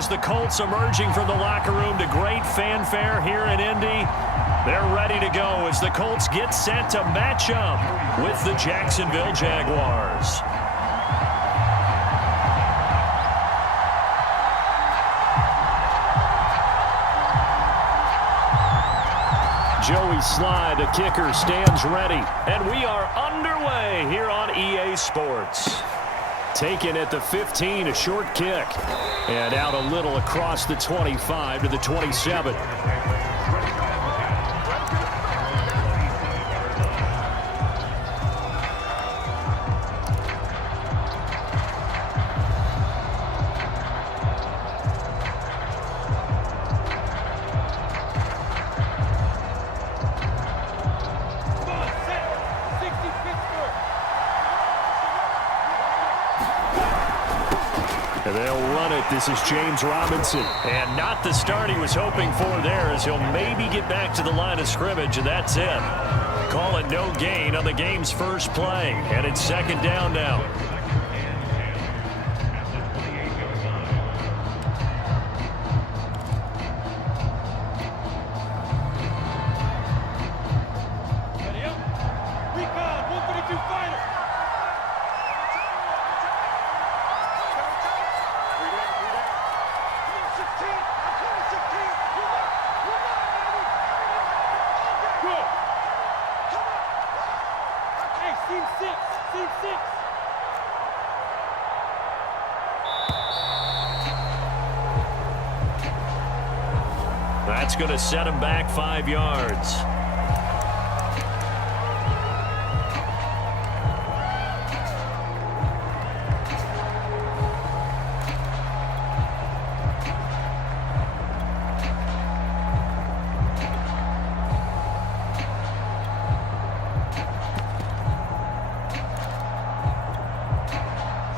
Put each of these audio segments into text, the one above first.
as the Colts emerging from the locker room to great fanfare here in Indy. They're ready to go as the Colts get set to match up with the Jacksonville Jaguars. Joey Slye, the kicker, stands ready. And we are underway here on EA Sports. Taken at the 15, a short kick. And out a little across the 25 to the 27. And they'll run it. This is James Robinson. And not the start he was hoping for there, as he'll maybe get back to the line of scrimmage, and that's it. Call it no gain on the game's first play. And it's second down now. That's going to set him back 5 yards.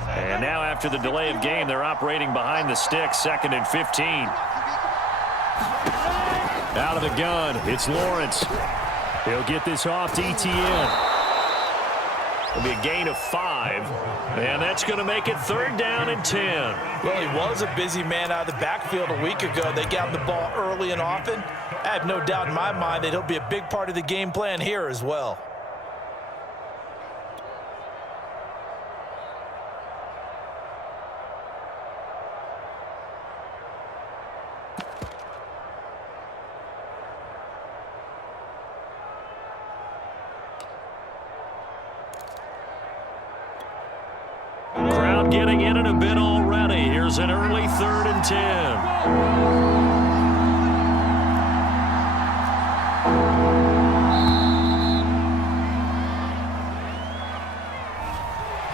And now after the delay of game, they're operating behind the sticks, 2nd and 15. Out of the gun, it's Lawrence. He'll get this off to Etienne. It'll be a gain of 5, and that's going to make it 3rd down and 10. Well, he was a busy man out of the backfield a week ago. They got him the ball early and often. I have no doubt in my mind that he'll be a big part of the game plan here as well. Getting in a bit already. Here's an early 3rd and 10.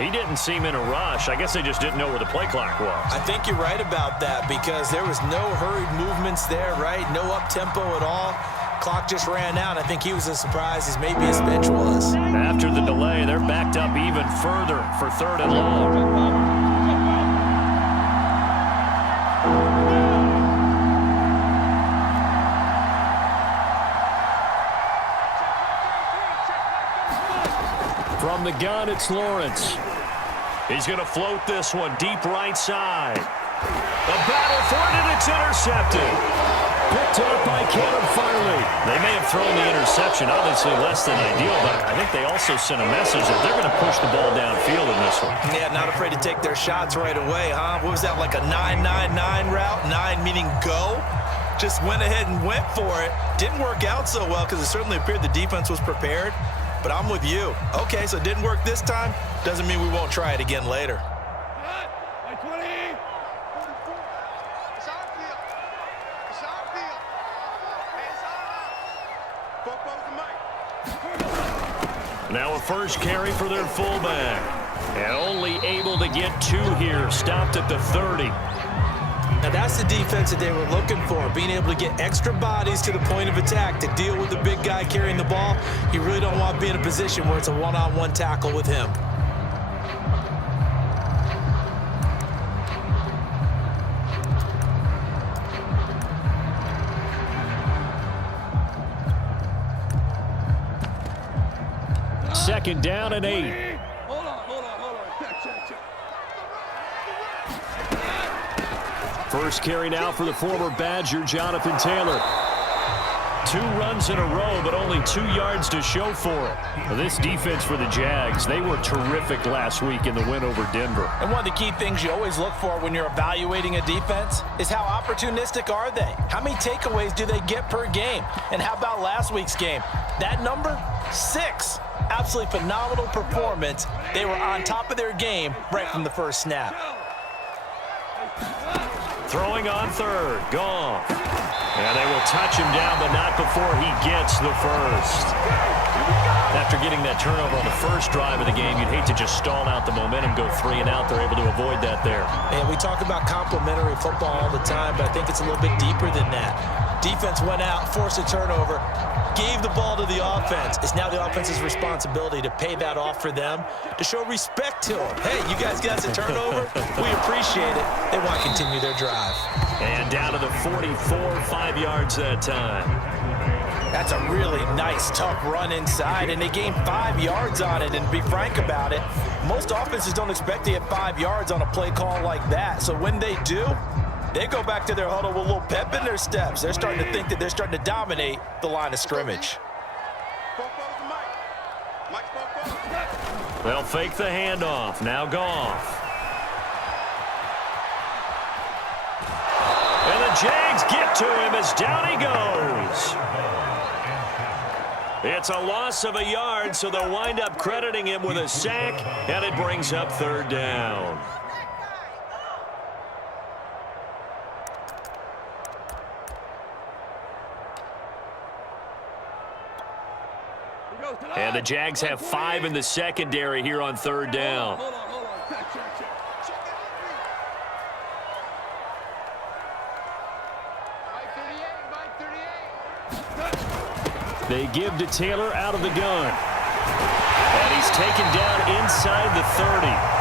He didn't seem in a rush. I guess they just didn't know where the play clock was. I think you're right about that because there was no hurried movements there, right? No up-tempo at all. Clock just ran out. I think he was as surprised as maybe his bench was. After the delay, they're backed up even further for 3rd and long. From the gun, it's Lawrence. He's going to float this one deep right side. The battle for it, and it's intercepted. Picked up by Caleb Farley. They may have thrown the interception, obviously less than ideal, but I think they also sent a message that they're going to push the ball downfield in this one. Yeah, not afraid to take their shots right away, huh? What was that, like a 9-9-9 route? 9 meaning go? Just went ahead and went for it. Didn't work out so well because it certainly appeared the defense was prepared. But I'm with you. Okay, so it didn't work this time. Doesn't mean we won't try it again later. Now a first carry for their fullback. And only able to get 2 here. Stopped at the 30. Now that's the defense that they were looking for, being able to get extra bodies to the point of attack to deal with the big guy carrying the ball. You really don't want to be in a position where it's a one-on-one tackle with him. Second down and 8. First carry now for the former Badger, Jonathan Taylor. 2 runs in a row, but only 2 yards to show for it. Well, this defense for the Jags, they were terrific last week in the win over Denver. And one of the key things you always look for when you're evaluating a defense is how opportunistic are they? How many takeaways do they get per game? And how about last week's game? That number, 6. Absolutely phenomenal performance. They were on top of their game right from the first snap. Throwing on third, Goff. And they will touch him down, but not before he gets the first. After getting that turnover on the first drive of the game, you'd hate to just stall out the momentum, go 3 and out. They're able to avoid that there. And we talk about complementary football all the time, but I think it's a little bit deeper than that. Defense went out, forced a turnover, gave the ball to the offense. It's now the offense's responsibility to pay that off for them, to show respect to them. Hey, you guys got us a turnover? We appreciate it. They want to continue their drive. And down to the 44, 5 yards that time. That's a really nice, tough run inside, and they gained 5 yards on it. And to be frank about it, most offenses don't expect to get 5 yards on a play call like that. So when they do, they go back to their huddle with a little pep in their steps. They're starting to think that they're starting to dominate the line of scrimmage. They'll fake the handoff. Now Goff. And the Jags get to him as down he goes. It's a loss of a yard, so they'll wind up crediting him with a sack, and it brings up 3rd down. And the Jags have 5 in the secondary here on 3rd down. They give to Taylor out of the gun. And he's taken down inside the 30.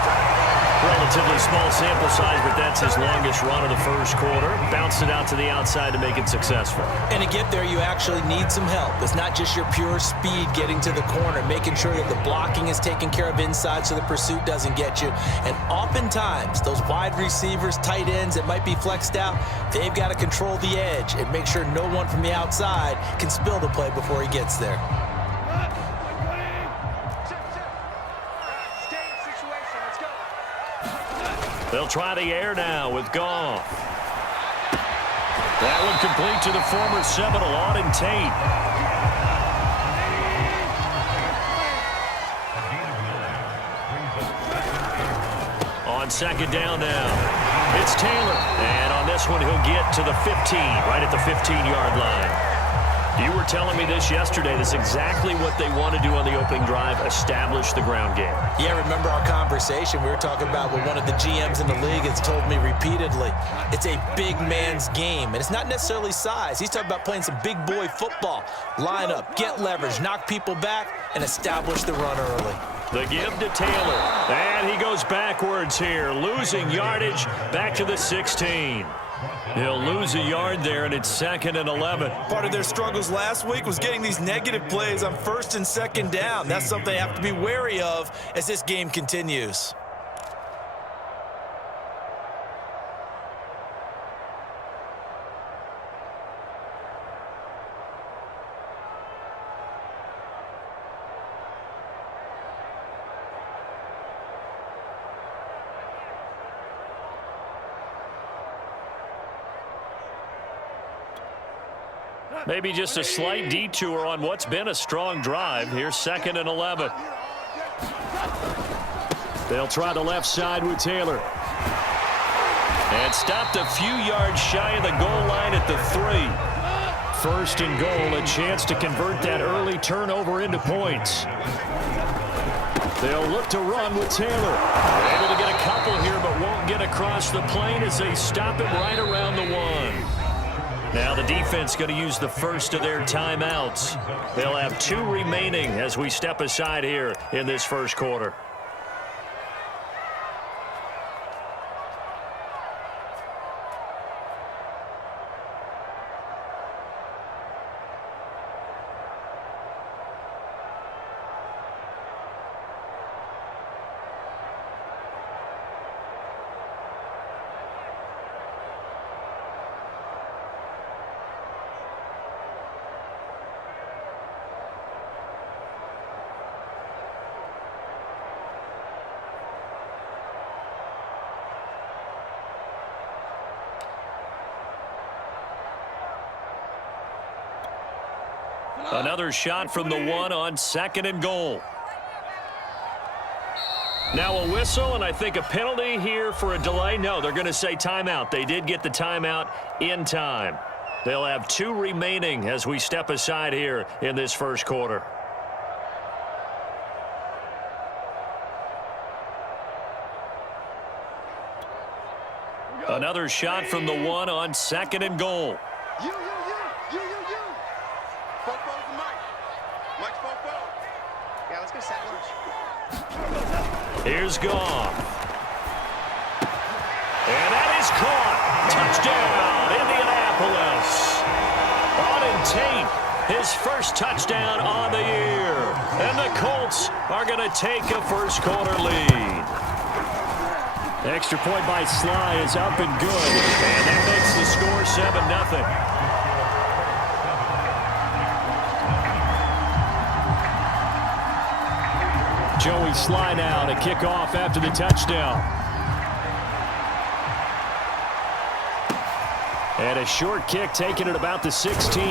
Relatively small sample size, but that's his longest run of the first quarter. Bounced it out to the outside to make it successful. And to get there, you actually need some help. It's not just your pure speed getting to the corner, making sure that the blocking is taken care of inside so the pursuit doesn't get you. And oftentimes, those wide receivers, tight ends that might be flexed out, they've got to control the edge and make sure no one from the outside can spill the play before he gets there. They'll try the air now with Goff. That one complete to the former Seminole, Auden Tate. On 2nd down now, it's Taylor. And on this one, he'll get to the 15, right at the 15-yard line. You were telling me this yesterday. That's exactly what they want to do on the opening drive, establish the ground game. Yeah, remember our conversation we were talking about with one of the GMs in the league has told me repeatedly, it's a big man's game. And it's not necessarily size. He's talking about playing some big boy football. Line up, get leverage, knock people back, and establish the run early. The give to Taylor. And he goes backwards here, losing yardage back to the 16. He'll lose a yard there, and it's 2nd and 11. Part of their struggles last week was getting these negative plays on 1st and 2nd down. That's something they have to be wary of as this game continues. Maybe just a slight detour on what's been a strong drive. Here's 2nd and 11. They'll try the left side with Taylor. And stopped a few yards shy of the goal line at the 3. 1st and goal, a chance to convert that early turnover into points. They'll look to run with Taylor. Able to get a couple here, but won't get across the plane as they stop it right around the 1. Now the defense going to use the first of their timeouts. They'll have 2 remaining as we step aside here in this first quarter. Another shot from the one on 2nd and goal. Now a whistle, and I think a penalty here for a delay. No, they're going to say timeout. They did get the timeout in time. They'll have 2 remaining as we step aside here in this first quarter. Another shot from the one on 2nd and goal. You. Spoke for Mike. Mike spoke for. Yeah, let's go set lunch. Here's Goff. And that is caught. Touchdown, Indianapolis. Auden Tate, his first touchdown on the year. And the Colts are going to take a first quarter lead. Extra point by Sly is up and good. And that makes the score 7-0. Joey Sly now to kick off after the touchdown. And a short kick taken at about the 16.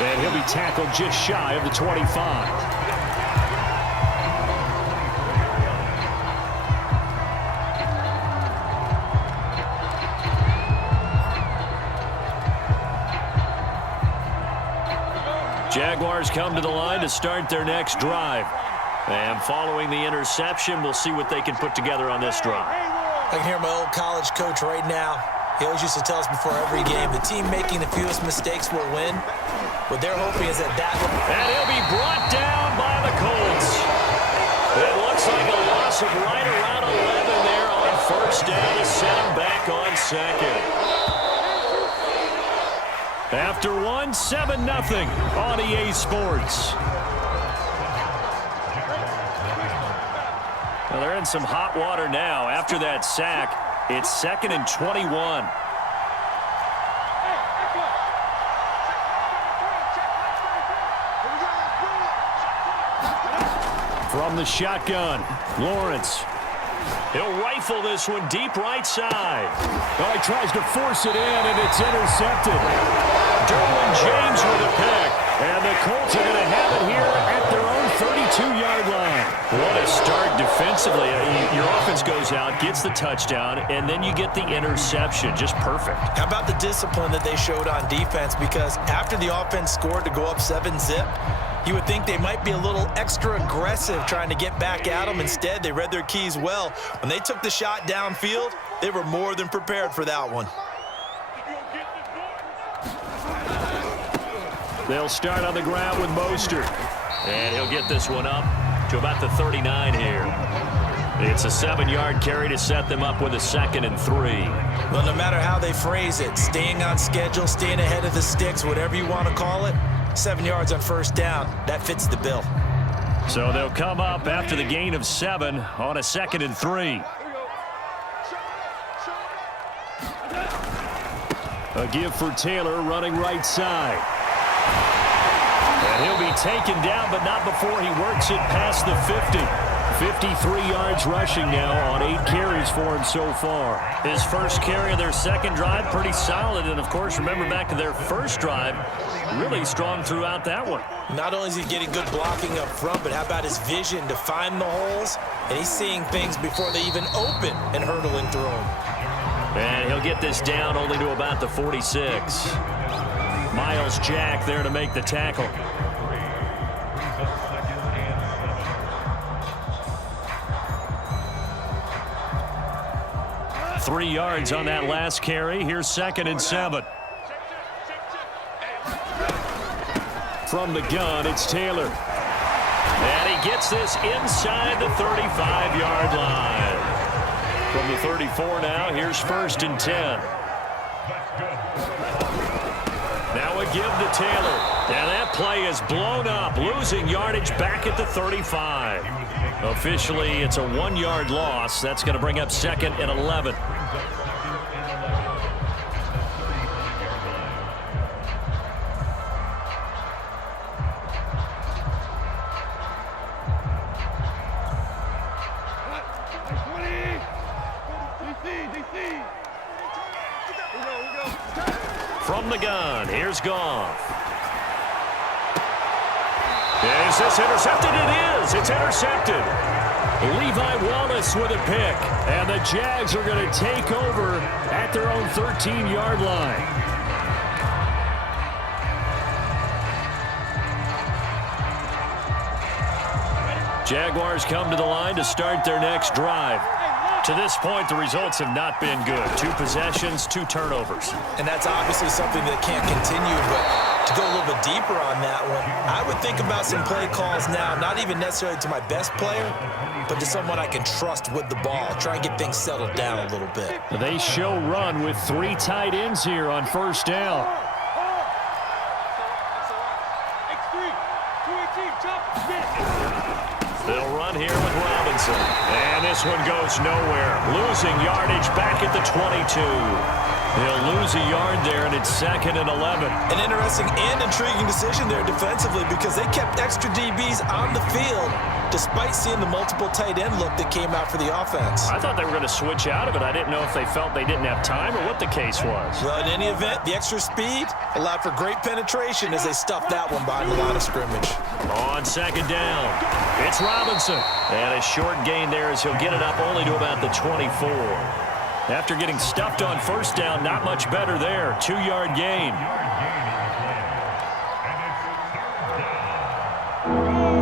And he'll be tackled just shy of the 25. Jaguars come to the line to start their next drive. And following the interception, we'll see what they can put together on this drive. I can hear my old college coach right now. He always used to tell us before every game, the team making the fewest mistakes will win. What they're hoping is that And he'll be brought down by the Colts. It looks like a loss of right around 11 there on 1st down to set him back on 2nd. After 7-0 on EA Sports. Well, they're in some hot water now. After that sack, it's 2nd and 21. From the shotgun, Lawrence. He'll rifle this one deep right side. Oh, he tries to force it in, and it's intercepted. Derwin James with a pick. And the Colts are going to have it here at their own 32-yard line. What a start defensively. Your offense goes out, gets the touchdown, and then you get the interception. Just perfect. How about the discipline that they showed on defense? Because after the offense scored to go up 7-zip, you would think they might be a little extra aggressive trying to get back at them. Instead, they read their keys well. When they took the shot downfield, they were more than prepared for that one. They'll start on the ground with Mostert. And he'll get this one up to about the 39 here. It's a 7-yard carry to set them up with a 2nd and 3. Well, no matter how they phrase it, staying on schedule, staying ahead of the sticks, whatever you want to call it, 7 yards on 1st down, that fits the bill. So they'll come up after the gain of 7 on a 2nd and 3. A give for Taylor running right side. And he'll be taken down, but not before he works it past the 50. 53 yards rushing now on 8 carries for him so far. His first carry of their second drive, pretty solid. And, of course, remember back to their first drive, really strong throughout that one. Not only is he getting good blocking up front, but how about his vision to find the holes? And he's seeing things before they even open and hurdling through them. And he'll get this down only to about the 46. Miles Jack there to make the tackle. Three yards on that last carry. Here's 2nd and 7. From the gun, it's Taylor. And he gets this inside the 35-yard line. From the 34 now, here's 1st and 10. Now a give to Taylor. And that play is blown up, losing yardage back at the 35. Officially, it's a 1-yard loss. That's going to bring up 2nd and 11. From the gun, here's Goff. Is this intercepted? It is. It's intercepted. Levi Wallace with a pick. And the Jags are going to take over at their own 13-yard line. Jaguars come to the line to start their next drive. To this point, the results have not been good. 2 possessions, 2 turnovers. And that's obviously something that can't continue, but to go a little bit deeper on that one, I would think about some play calls now, not even necessarily to my best player, but to someone I can trust with the ball. Try and get things settled down a little bit. They show run with 3 tight ends here on first down. They'll run here with Robinson. And this one goes nowhere. Losing yardage back at the 22. They'll lose a yard there, and it's 2nd and 11. An interesting and intriguing decision there defensively because they kept extra DBs on the field despite seeing the multiple tight end look that came out for the offense. I thought they were going to switch out of it. I didn't know if they felt they didn't have time or what the case was. Well, in any event, the extra speed allowed for great penetration as they stuffed that one behind the line of scrimmage. On 2nd down, it's Robinson. And a short gain there as he'll get it up only to about the 24. After getting stuffed on first down, not much better there. 2-yard gain.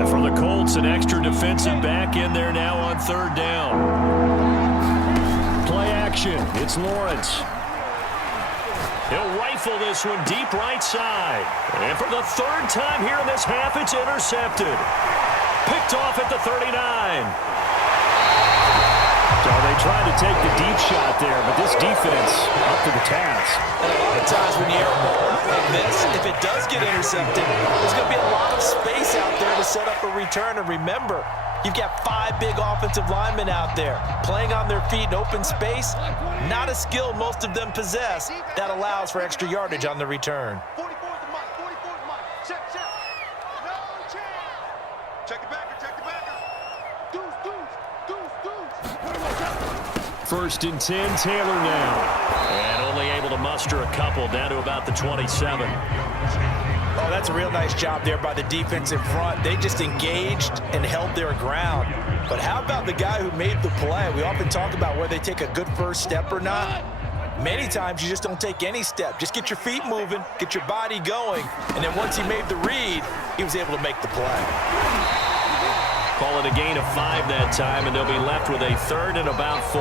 And for the Colts, an extra defensive back in there now on 3rd down. Play action. It's Lawrence. He'll rifle this one deep right side. And for the 3rd time here in this half, it's intercepted. Picked off at the 39. So they tried to take the deep shot there, but this defense up to the task. And a lot of times when you air a ball like this, if it does get intercepted, there's going to be a lot of space out there to set up a return. And remember, you've got 5 big offensive linemen out there playing on their feet in open space. Not a skill most of them possess. That allows for extra yardage on the return. 44 is the mic. 44 is the mic. Check. No chance. Check the backer. Deuce. 1st and 10, Taylor now. And only able to muster a couple down to about the 27. Oh, that's a real nice job there by the defense in front. They just engaged and held their ground. But how about the guy who made the play? We often talk about whether they take a good first step or not. Many times you just don't take any step. Just get your feet moving, get your body going, and then once he made the read, he was able to make the play. Call it a gain of 5 that time, and they'll be left with a 3rd and about 4.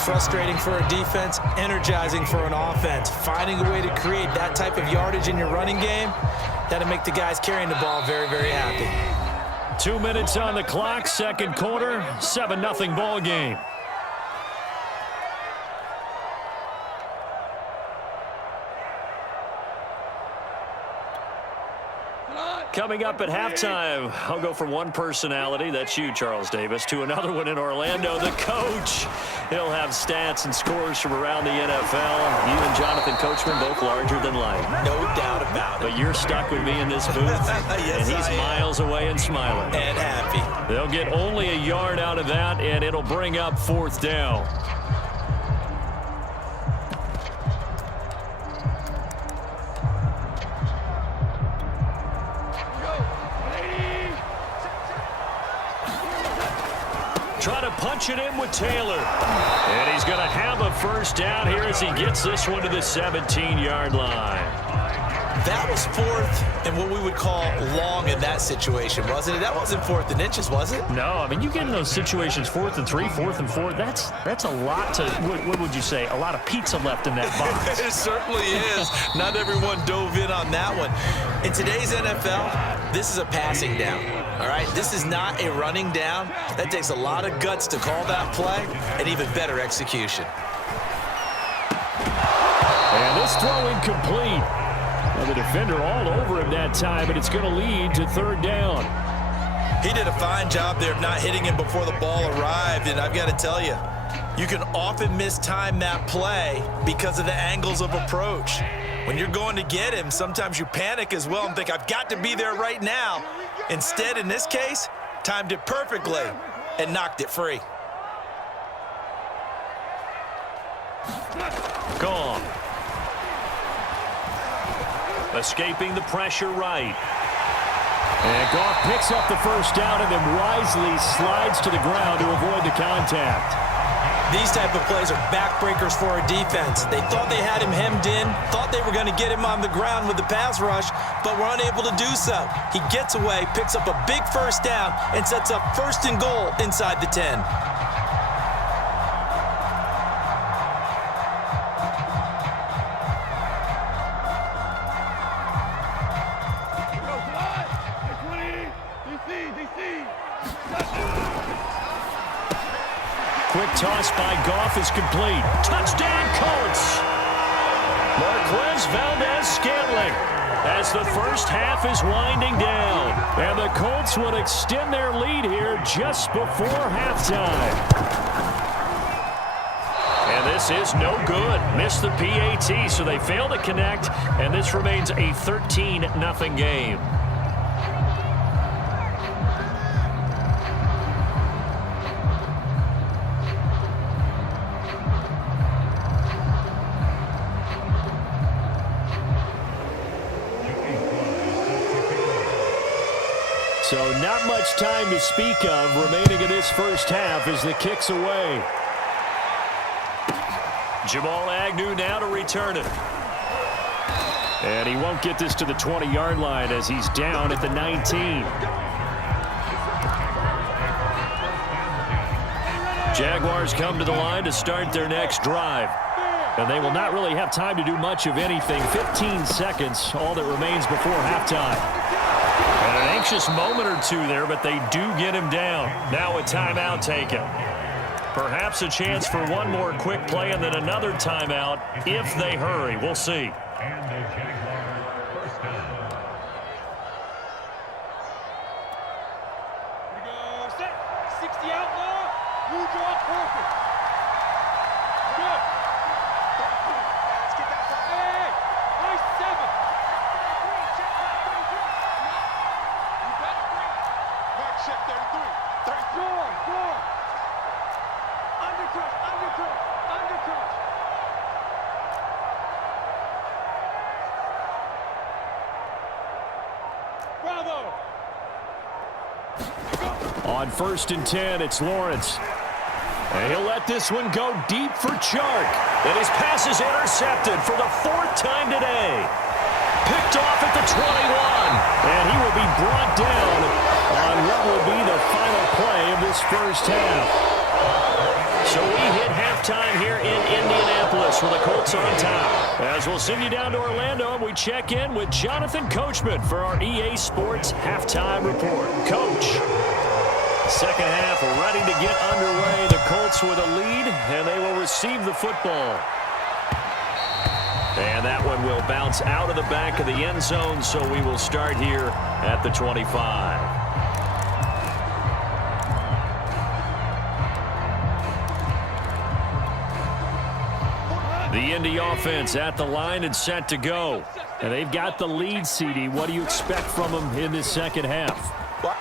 Frustrating for a defense, energizing for an offense. Finding a way to create that type of yardage in your running game, that'll make the guys carrying the ball very, very happy. 2 minutes on the clock, 2nd quarter, 7-0 ball game. Coming up at halftime, I'll go from one personality, that's you, Charles Davis, to another one in Orlando, the coach. He'll have stats and scores from around the NFL. You and Jonathan Coachman, both larger than life. No doubt about it. But you're stuck with me in this booth, yes, and he's miles away and smiling. And happy. They'll get only a yard out of that, and it'll bring up 4th down. Try to punch it in with Taylor. And he's going to have a first down here as he gets this one to the 17-yard line. That was 4th and what we would call long in that situation, wasn't it? That wasn't 4th and inches, was it? No, I mean, you get in those situations, 4th and 3, 4th and 4, that's a lot to, what would you say, a lot of pizza left in that box. It certainly is. Not everyone dove in on that one. In today's NFL, this is a passing down, all right? This is not a running down. That takes a lot of guts to call that play and even better execution. And this throw incomplete. Well, the defender all over him that time, but it's going to lead to 3rd down. He did a fine job there of not hitting him before the ball arrived, and I've got to tell you, you can often mistime that play because of the angles of approach. When you're going to get him, sometimes you panic as well and think, I've got to be there right now. Instead, in this case, timed it perfectly and knocked it free. Gone. Escaping the pressure right. And Goff picks up the first down and then wisely slides to the ground to avoid the contact. These type of plays are backbreakers for a defense. They thought they had him hemmed in, thought they were going to get him on the ground with the pass rush, but were unable to do so. He gets away, picks up a big first down, and sets up 1st and goal inside the 10. Quick toss by Goff is complete. Touchdown, Colts! Marquez Valdez-Scantling as the first half is winding down. And the Colts would extend their lead here just before halftime. And this is no good. Missed the PAT, so they fail to connect, and this remains a 13-0 game. So not much time to speak of remaining in this first half as the kick's away. Jamal Agnew now to return it. And he won't get this to the 20-yard line as he's down at the 19. Jaguars come to the line to start their next drive. And they will not really have time to do much of anything. 15 seconds, all that remains before halftime. And an anxious moment or two there, but they do get him down. Now a timeout taken. Perhaps a chance for one more quick play and then another timeout if they hurry. We'll see. On 1st and 10, it's Lawrence. And he'll let this one go deep for Chark. And his pass is intercepted for the 4th time today. Picked off at the 21. And he will be brought down on what will be the final play of this first half. So we hit halftime here in Indianapolis with the Colts on top. As we'll send you down to Orlando, and we check in with Jonathan Coachman for our EA Sports Halftime Report. Coach. Second half ready to get underway. The Colts with a lead, and they will receive the football. And that one will bounce out of the back of the end zone, so we will start here at the 25. The Indy offense at the line and set to go. And they've got the lead, CD. What do you expect from them in this second half?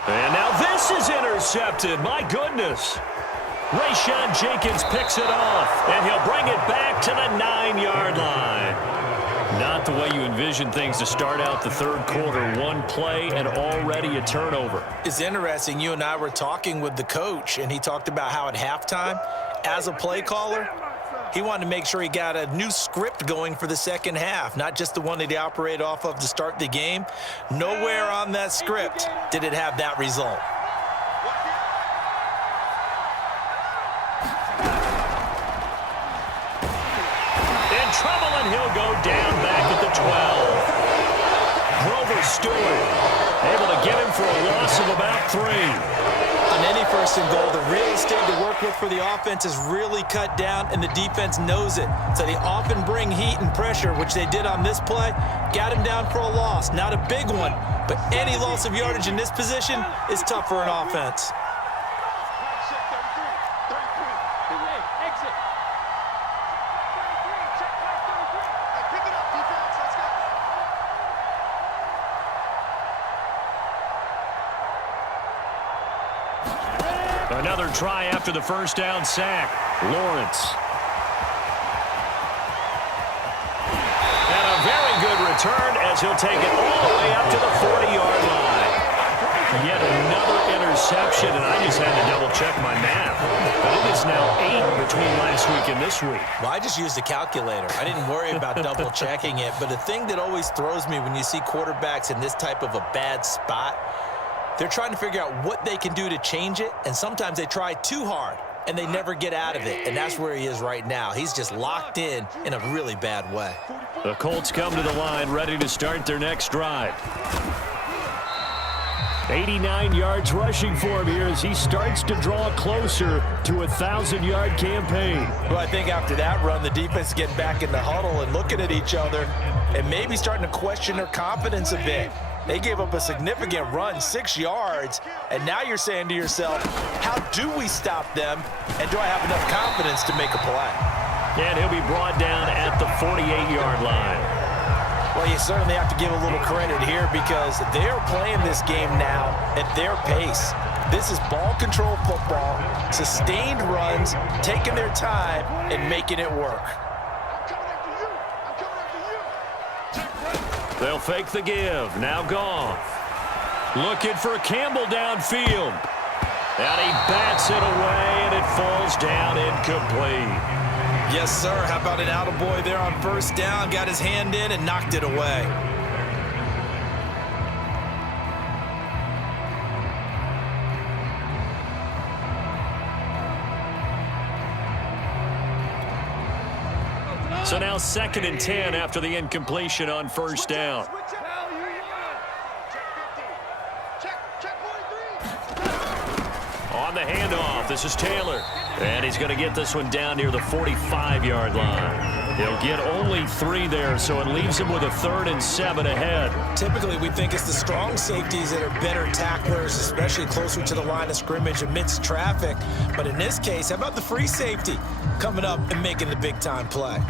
And now this is intercepted. My goodness. Rayshon Jenkins picks it off, and he'll bring it back to the 9-yard line. Not the way you envision things to start out the third quarter. One play and already a turnover. It's interesting. You and I were talking with the coach, and he talked about how at halftime, as a play caller, he wanted to make sure he got a new script going for the second half, not just the one that he operated off of to start the game. Nowhere on that script did it have that result. In trouble, and he'll go down back at the 12. Grover Stewart able to get him for a loss of about 3. On any 1st and goal, the real estate to work with for the offense is really cut down, and the defense knows it. So they often bring heat and pressure, which they did on this play. Got him down for a loss. Not a big one, but any loss of yardage in this position is tough for an offense. Another try after the first down sack. Lawrence. And a very good return as he'll take it all the way up to the 40-yard line. Yet another interception, and I just had to double-check my math. But it is now 8 between last week and this week. Well, I just used a calculator. I didn't worry about double-checking it. But the thing that always throws me when you see quarterbacks in this type of a bad spot, they're trying to figure out what they can do to change it, and sometimes they try too hard, and they never get out of it. And that's where he is right now. He's just locked in a really bad way. The Colts come to the line, ready to start their next drive. 89 yards rushing for him here as he starts to draw closer to a 1,000-yard campaign. Well, I think after that run, the defense is getting back in the huddle and looking at each other and maybe starting to question their confidence a bit. They gave up a significant run, 6 yards, and now you're saying to yourself, how do we stop them, and do I have enough confidence to make a play? And he'll be brought down at the 48-yard line. Well, you certainly have to give a little credit here because they're playing this game now at their pace. This is ball control football, sustained runs, taking their time, and making it work. They'll fake the give. Now Goff. Looking for Campbell downfield. And he bats it away, and it falls down incomplete. Yes, sir. How about an attaboy there on first down? Got his hand in and knocked it away. So now 2nd and 10 after the incompletion on first down. On the handoff, this is Taylor. And he's going to get this one down near the 45-yard line. He'll get only 3 there, so it leaves him with a 3rd and 7 ahead. Typically, we think it's the strong safeties that are better tacklers, especially closer to the line of scrimmage amidst traffic. But in this case, how about the free safety coming up and making the big-time play?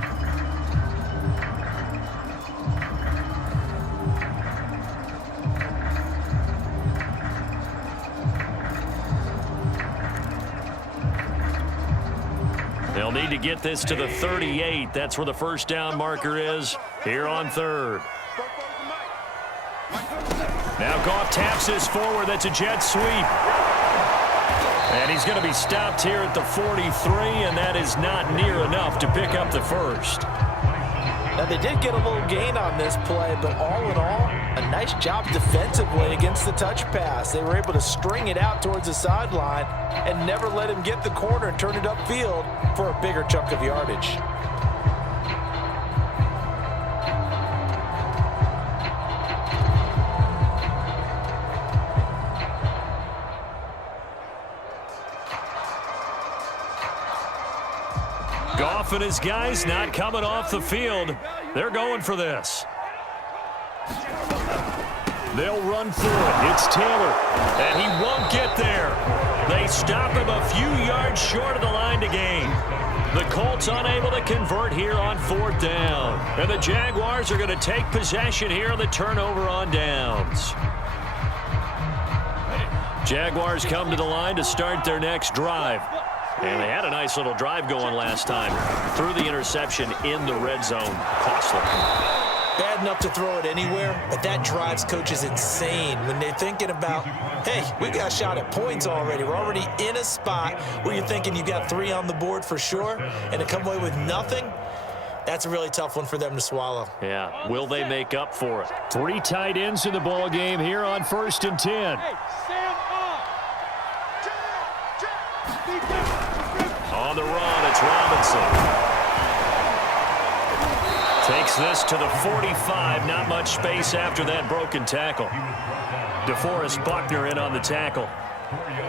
They'll need to get this to the 38. That's where the first down marker is here on 3rd. Now Goff taps this forward. That's a jet sweep. And he's going to be stopped here at the 43, and that is not near enough to pick up the first. Now, they did get a little gain on this play, but all in all, a nice job defensively against the touch pass. They were able to string it out towards the sideline and never let him get the corner and turn it upfield for a bigger chunk of yardage. Goff and his guys not coming off the field. They're going for this. They'll run for it. It's Taylor, and he won't get there. They stop him a few yards short of the line to gain. The Colts unable to convert here on 4th down. And the Jaguars are going to take possession here on the turnover on downs. Jaguars come to the line to start their next drive. And they had a nice little drive going last time. Threw the interception in the red zone. Costly. Bad enough to throw it anywhere, but that drives coaches insane when they're thinking about, hey, we got a shot at points already. We're already in a spot where you're thinking you got 3 on the board for sure, and to come away with nothing, that's a really tough one for them to swallow. Yeah, will they make up for it? 3 tight ends in the ball game here on 1st and 10. On the run, it's Robinson. Takes this to the 45. Not much space after that broken tackle. DeForest Buckner in on the tackle.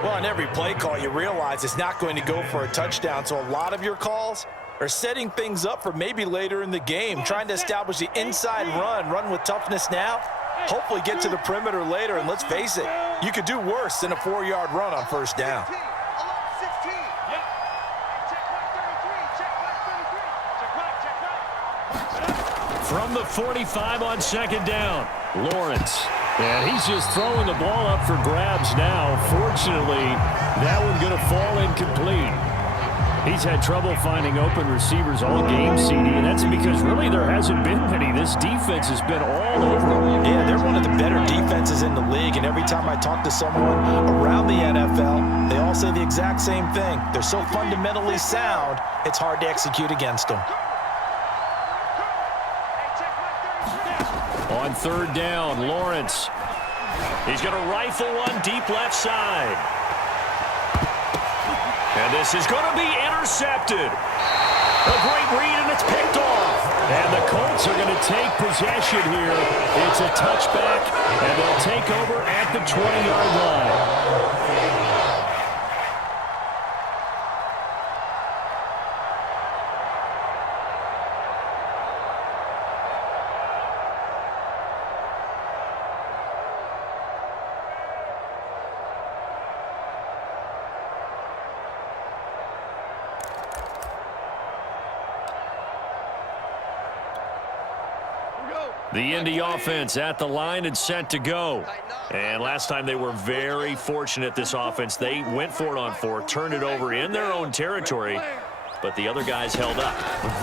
Well, on every play call, you realize it's not going to go for a touchdown, so a lot of your calls are setting things up for maybe later in the game, trying to establish the inside run with toughness now, hopefully get to the perimeter later, and let's face it, you could do worse than a 4-yard run on first down. From the 45 on 2nd down, Lawrence. And he's just throwing the ball up for grabs now. Fortunately, that one going to fall incomplete. He's had trouble finding open receivers all game, CD, and that's because really there hasn't been many. This defense has been all over them. Yeah, they're one of the better defenses in the league, and every time I talk to someone around the NFL, they all say the exact same thing. They're so fundamentally sound, it's hard to execute against them. On third down, Lawrence. He's going to rifle one deep left side. And this is going to be intercepted. A great read, and it's picked off. And the Colts are going to take possession here. It's a touchback, and they'll take over at the 20-yard line. The Indy offense at the line and set to go. And last time they were very fortunate, this offense. They went for it on 4, turned it over in their own territory, but the other guys held up.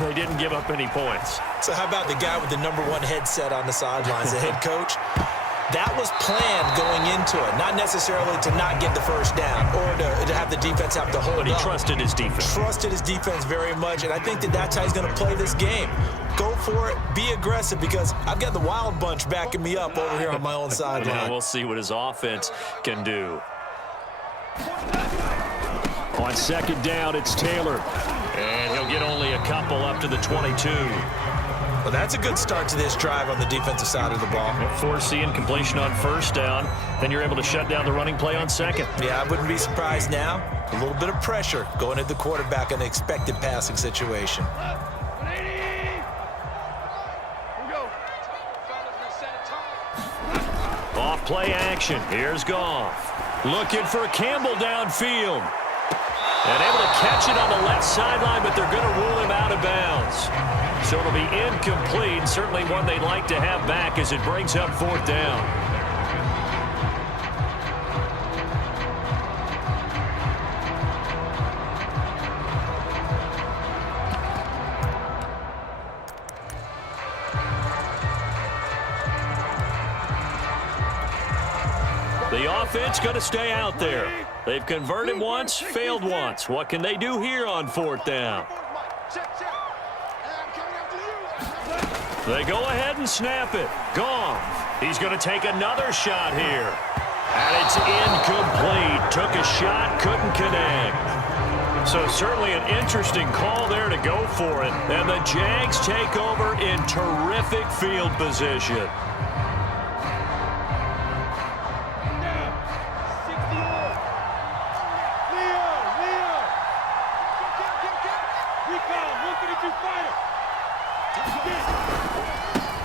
They didn't give up any points. So how about the guy with the #1 headset on the sidelines, the head coach? That was planned going into it, not necessarily to not get the first down or to have the defense have to hold up. But he trusted his defense. Trusted his defense very much, and I think that's how he's going to play this game. Go for it, be aggressive, because I've got the wild bunch backing me up over here on my own sideline. Yeah, we'll see what his offense can do. On second down, it's Taylor. And he'll get only a couple up to the 22. Well, that's a good start to this drive on the defensive side of the ball. Forcing completion on first down. Then you're able to shut down the running play on second. Yeah, I wouldn't be surprised now. A little bit of pressure going at the quarterback in an expected passing situation. Off play action. Here's Goff. Looking for Campbell downfield. And able to catch it on the left sideline, but they're going to rule him out of bounds. So it'll be incomplete. Certainly one they'd like to have back as it brings up fourth down. The offense going to stay out there. They've converted once, failed once. What can they do here on fourth down? They go ahead and snap it. Goff. He's going to take another shot here. And it's incomplete. Took a shot, couldn't connect. So certainly an interesting call there to go for it. And the Jags take over in terrific field position.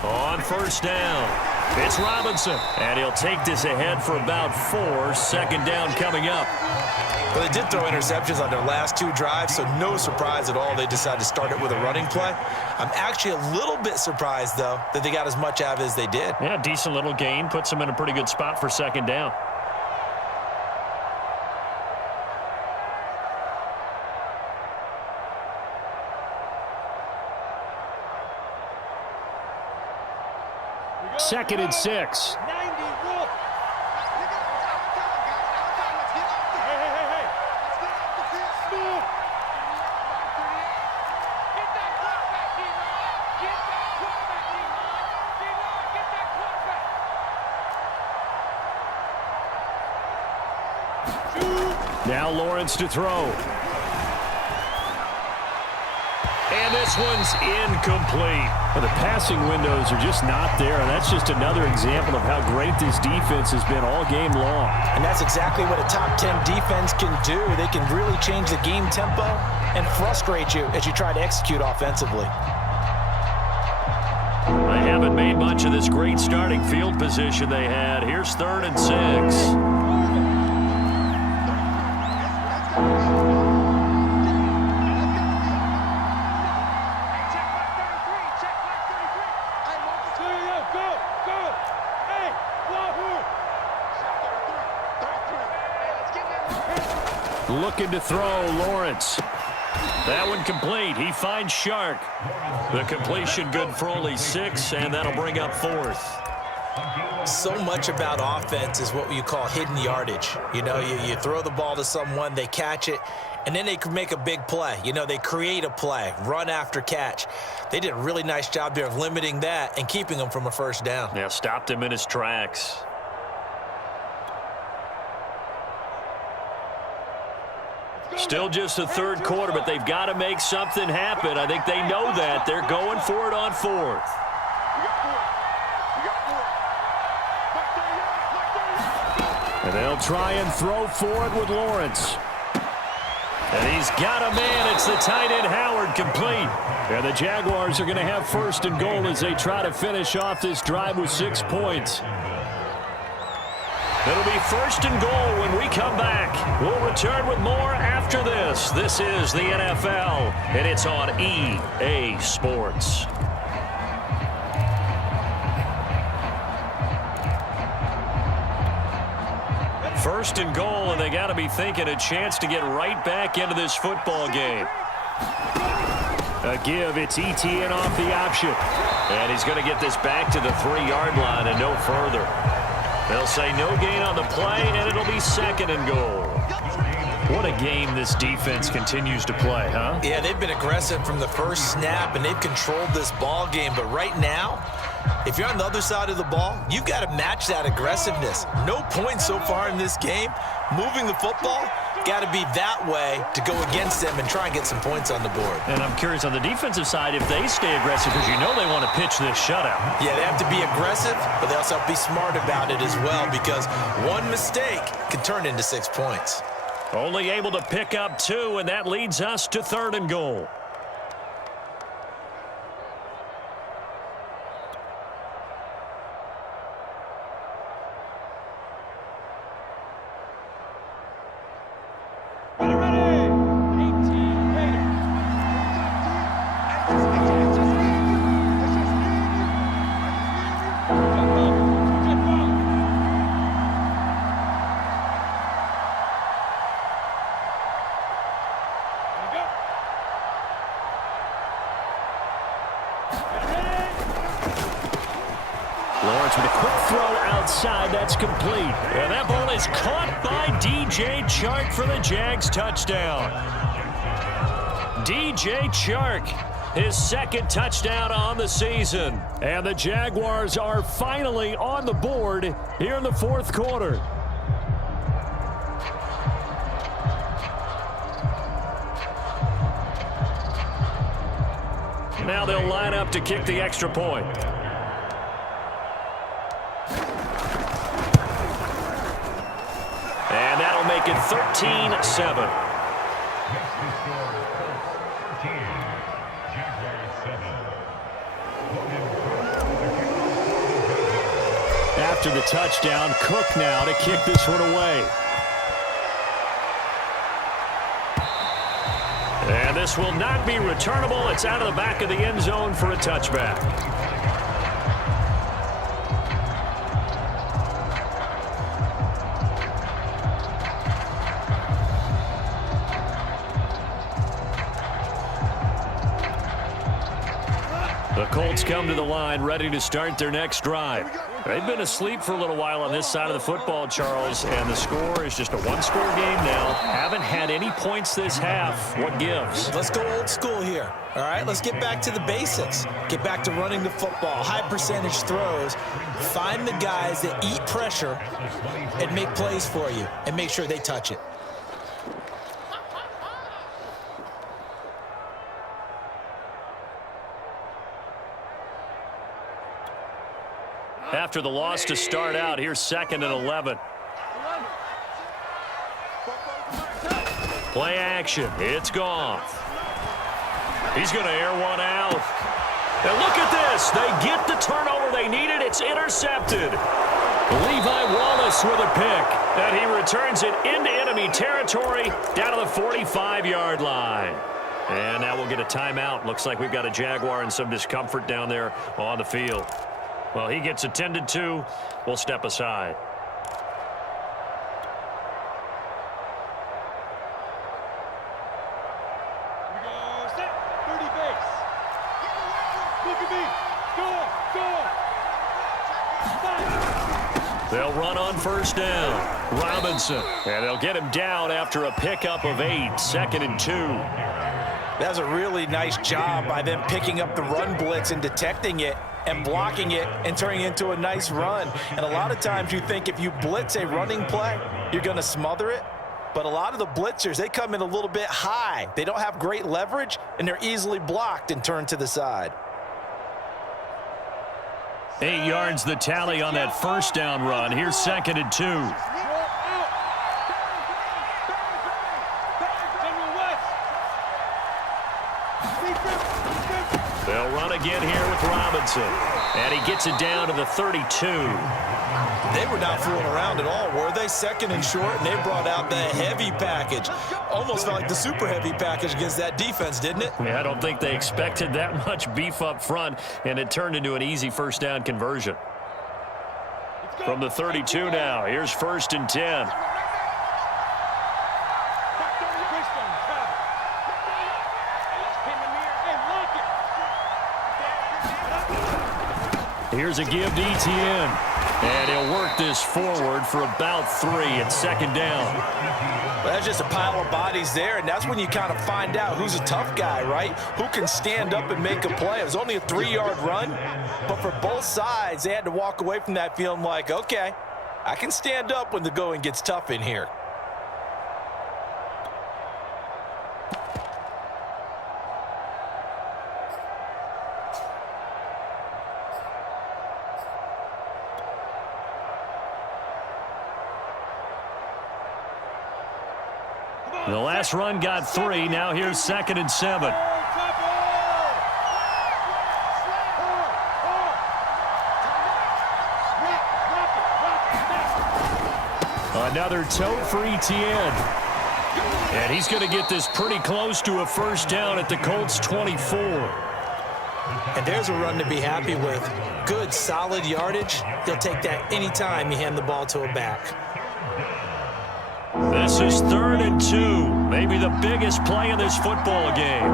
On first down, it's Robinson, and he'll take this ahead for about 4. Second down coming up. Well, they did throw interceptions on their last 2 drives, so no surprise at all they decided to start it with a running play. I'm actually a little bit surprised, though, that they got as much out of it as they did. Yeah, decent little gain. Puts them in a pretty good spot for second down. Second and 6. Now Lawrence to throw. And this one's incomplete. Well, the passing windows are just not there. And that's just another example of how great this defense has been all game long. And that's exactly what a top 10 defense can do. They can really change the game tempo and frustrate you as you try to execute offensively. They haven't made much of this great starting field position they had. Here's 3rd and 6. Looking to throw, Lawrence. That one complete. He finds Shark. The completion good for only 6, and that'll bring up 4th. So much about offense is what you call hidden yardage. You know, you throw the ball to someone, they catch it, and then they can make a big play. You know, they create a play, run after catch. They did a really nice job there of limiting that and keeping him from a first down. Yeah, stopped him in his tracks. Still just the third quarter, but they've got to make something happen. I think they know that. They're going for it on 4th. And they'll try and throw forward with Lawrence. And he's got a man. It's the tight end Howard, complete. And the Jaguars are going to have 1st and goal as they try to finish off this drive with 6 points. It'll be 1st and goal when we come back. We'll return with more after this. This is the NFL, and it's on EA Sports. First and goal, and they got to be thinking a chance to get right back into this football game. A give, it's ETN off the option. And he's going to get this back to the 3-yard line and no further. They'll say no gain on the play, and it'll be 2nd and goal. What a game this defense continues to play, huh? Yeah, they've been aggressive from the first snap, and they've controlled this ball game. But right now, if you're on the other side of the ball, you've got to match that aggressiveness. No points so far in this game. Moving the football, got to be that way to go against them and try and get some points on the board. And I'm curious on the defensive side if they stay aggressive, because you know they want to pitch this shutout. Yeah, they have to be aggressive, but they also have to be smart about it as well, because one mistake can turn into 6 points. Only able to pick up 2, and that leads us to 3rd and goal. Lawrence with a quick throw outside. That's complete. And that ball is caught by DJ Chark for the Jags touchdown. DJ Chark, his 2nd touchdown on the season. And the Jaguars are finally on the board here in the 4th quarter. Now they'll line up to kick the extra point. And that'll make it 13-7. After the touchdown, Cook now to kick this one away. And this will not be returnable. It's out of the back of the end zone for a touchback. The Colts come to the line, ready to start their next drive. They've been asleep for a little while on this side of the football, Charles, and the score is just a one-score game now. Haven't had any points this half. What gives? Let's go old school here, all right? Let's get back to the basics. Get back to running the football, high-percentage throws. Find the guys that eat pressure and make plays for you, and make sure they touch it. After the loss to start out, here's 2nd and 11. Play action. It's gone. He's going to air one out. And look at this. They get the turnover they needed. It's intercepted. Levi Wallace with a pick. And he returns it into enemy territory down to the 45-yard line. And now we'll get a timeout. Looks like we've got a Jaguar in some discomfort down there on the field. Well, he gets attended to. We'll step aside. They'll run on first down. Robinson. And they'll get him down after a pickup of 8. 2nd and 2. That's a really nice job by them picking up the run blitz and detecting it and blocking it and turning it into a nice run. And a lot of times you think if you blitz a running play, you're going to smother it. But a lot of the blitzers, they come in a little bit high. They don't have great leverage, and they're easily blocked and turned to the side. 8 yards the tally on that first down run. Here's 2nd and 2. They'll run again here with Robinson. And he gets it down to the 32. They were not fooling around at all, were they? 2nd and short, and they brought out the heavy package. Almost felt like the super heavy package against that defense, didn't it? Yeah, I don't think they expected that much beef up front, and it turned into an easy first down conversion. From the 32 now, here's 1st and 10. Here's a give to Etienne. And he'll work this forward for about 3 at 2nd down. Well, that's just a pile of bodies there, and that's when you kind of find out who's a tough guy, right? Who can stand up and make a play. It was only a 3-yard run, but for both sides, they had to walk away from that feeling like, okay, I can stand up when the going gets tough in here. The last run got 3. Now here's 2nd and 7. Another tote for Etienne. And he's going to get this pretty close to a first down at the Colts 24. And there's a run to be happy with. Good, solid yardage. He'll take that anytime you hand the ball to a back. This is 3rd and 2. Maybe the biggest play in this football game.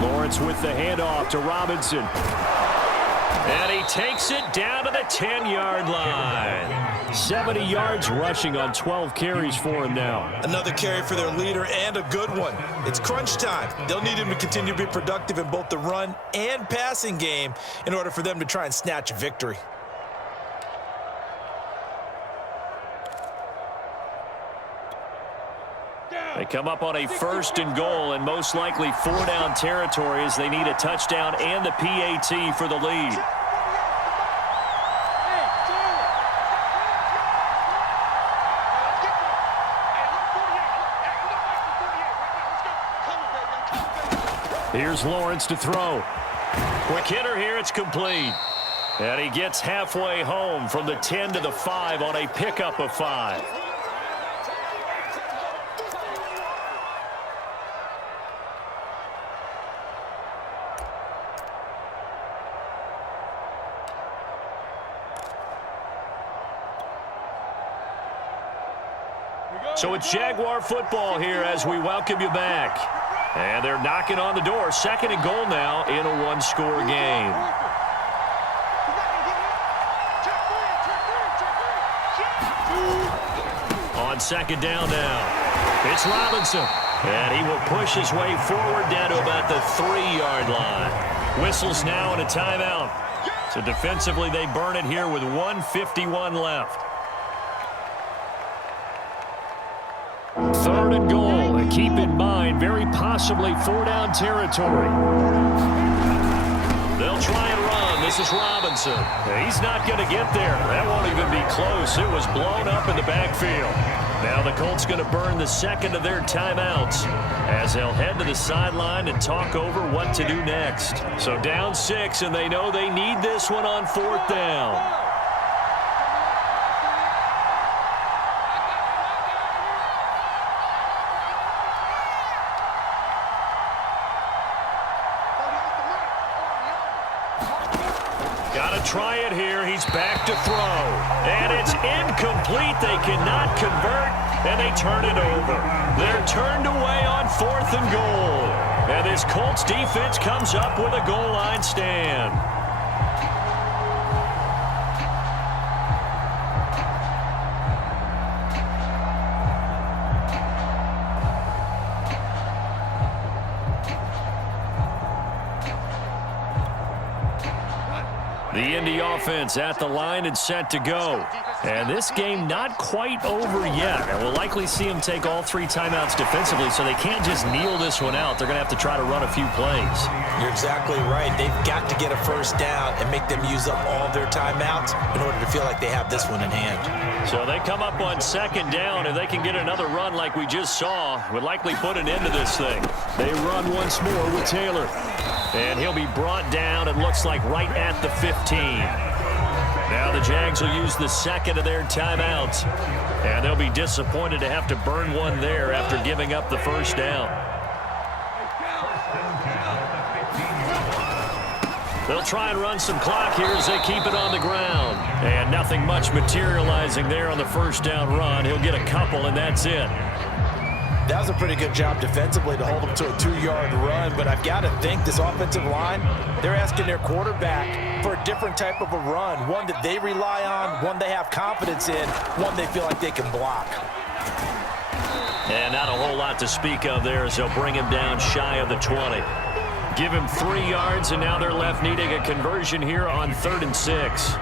Lawrence with the handoff to Robinson. And he takes it down to the 10-yard line. 70 yards rushing on 12 carries for him now. Another carry for their leader and a good one. It's crunch time. They'll need him to continue to be productive in both the run and passing game in order for them to try and snatch a victory. They come up on a 1st and goal and most likely 4-down territory as they need a touchdown and the PAT for the lead. Here's Lawrence to throw. Quick hitter here, it's complete. And he gets halfway home from the 10 to the 5 on a pickup of 5. So it's Jaguar football here as we welcome you back. And they're knocking on the door. 2nd and goal now in a one-score game. On 2nd down now, it's Robinson. And he will push his way forward down to about the 3-yard line. Whistles now and a timeout. So defensively they burn it here with 1:51 left. 3rd and goal. And keep in mind, very possibly 4-down territory. They'll try and run. This is Robinson. He's not going to get there. That won't even be close. It was blown up in the backfield. Now the Colts going to burn the 2nd of their timeouts as they'll head to the sideline and talk over what to do next. So down 6, and they know they need this one on 4th down. Try it here. He's back to throw. And it's incomplete. They cannot convert, and they turn it over. They're turned away on 4th and goal. And this Colts defense comes up with a goal line stand. The Indy offense at the line and set to go. And this game not quite over yet. And we'll likely see them take all 3 timeouts defensively, so they can't just kneel this one out. They're going to have to try to run a few plays. You're exactly right. They've got to get a first down and make them use up all their timeouts in order to feel like they have this one in hand. So they come up on 2nd down. If they can get another run like we just saw, would likely put an end to this thing. They run once more with Taylor. And he'll be brought down, it looks like, right at the 15. Now the Jags will use the 2nd of their timeouts. And they'll be disappointed to have to burn one there after giving up the first down. They'll try and run some clock here as they keep it on the ground. And nothing much materializing there on the first down run. He'll get a couple, and that's it. That was a pretty good job defensively to hold them to a 2-yard run, but I've got to think this offensive line, they're asking their quarterback for a different type of a run, one that they rely on, one they have confidence in, one they feel like they can block. And not a whole lot to speak of there as they'll bring him down shy of the 20. Give him 3 yards, and now they're left needing a conversion here on 3rd and 6.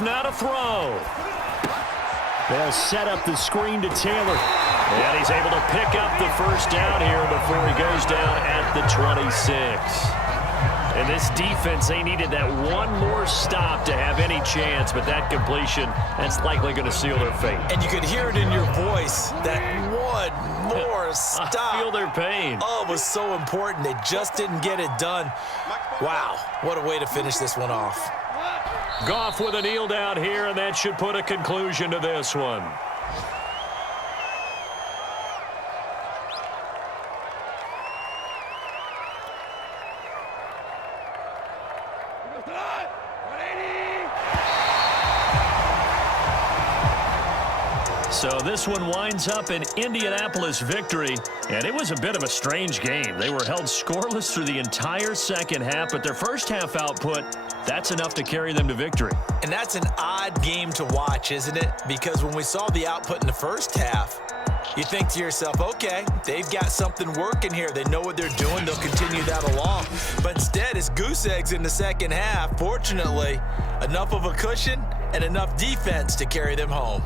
Now to throw. They'll set up the screen to Taylor. And he's able to pick up the first down here before he goes down at the 26. And this defense, they needed that one more stop to have any chance, but that completion, that's likely going to seal their fate. And you could hear it in your voice, that one more stop. I feel their pain. Oh, it was so important. They just didn't get it done. Wow, what a way to finish this one off. Goff with a kneel down here, and that should put a conclusion to this one. So this one winds up an Indianapolis victory, and it was a bit of a strange game. They were held scoreless through the entire second half, but their first half output, that's enough to carry them to victory. And that's an odd game to watch, isn't it? Because when we saw the output in the first half, you think to yourself, okay, they've got something working here. They know what they're doing. They'll continue that along. But instead, it's goose eggs in the second half. Fortunately, enough of a cushion and enough defense to carry them home.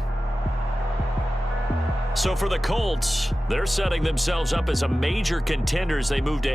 So for the Colts, they're setting themselves up as a major contender as they move to